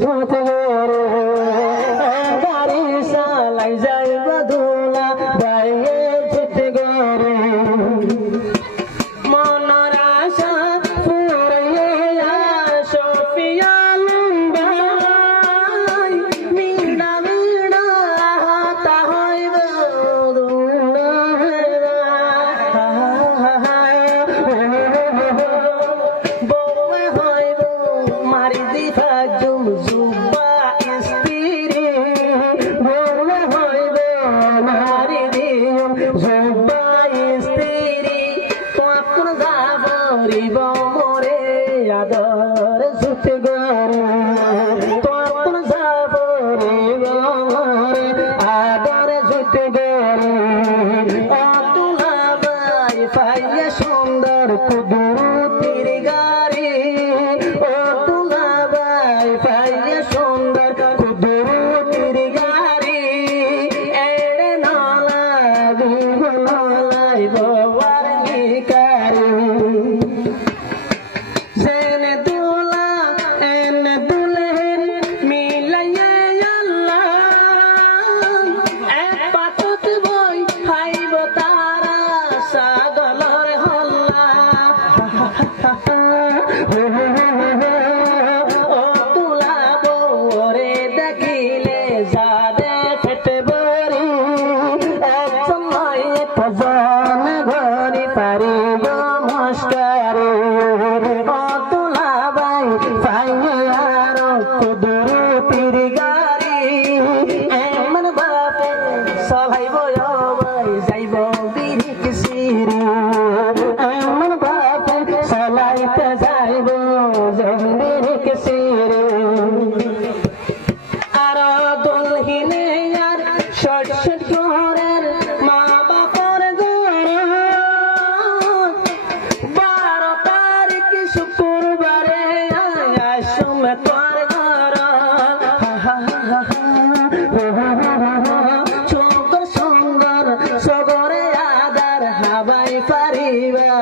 ঝুঁতে গাড়ি চালাই যাই বধুলা বাইয়ে ঝুঁতে গরে মনের আশা ফুরাইয়া সফিয়া লম্বাই মিনা মিনা হাতা হইব বউয়ে হইব মারি দিবা জুম জুবা স্ত্রী বউয়ে হইব মারি দিম জুবা স্ত্রী তোমার যাবরিব মোরে আদর সুতে গরে তোমার যাবরিব মোরে আদর সুতে গরে অতুলা বাই পাইয়া সুন্দর কুদরতির গাড়ি অতুলা বাই পাইয়া সুন্দর কুদরতির গাড়ি এড়ে নলাগিব নলাইব আর নিকারি জেনে দুলা এনে দুলেন মিলাইয়া আল্লাহ এক পাতত বই খাইব তারা সাগলর হল্লা ও তুলা বরে দেখিলে যাদে ফেটে বরি এক সময় ফজন ঘরি পারিব মস্কারে ও তুলা বাই পাইয়ার কুদরতির গাড়ি এমন বাপে সলাইব বাই যাইব বিরিক সিরি এমন বাপে সলাইতে যাইব বিরিক সিরি আর দুলহিনে আর শট শট ঘরের মা বাপর ঘর 12 তারিখ শুক্রবারে আসুম তোর ঘর চোখ সুন্দর সগরে আদার হাবাই পারিবা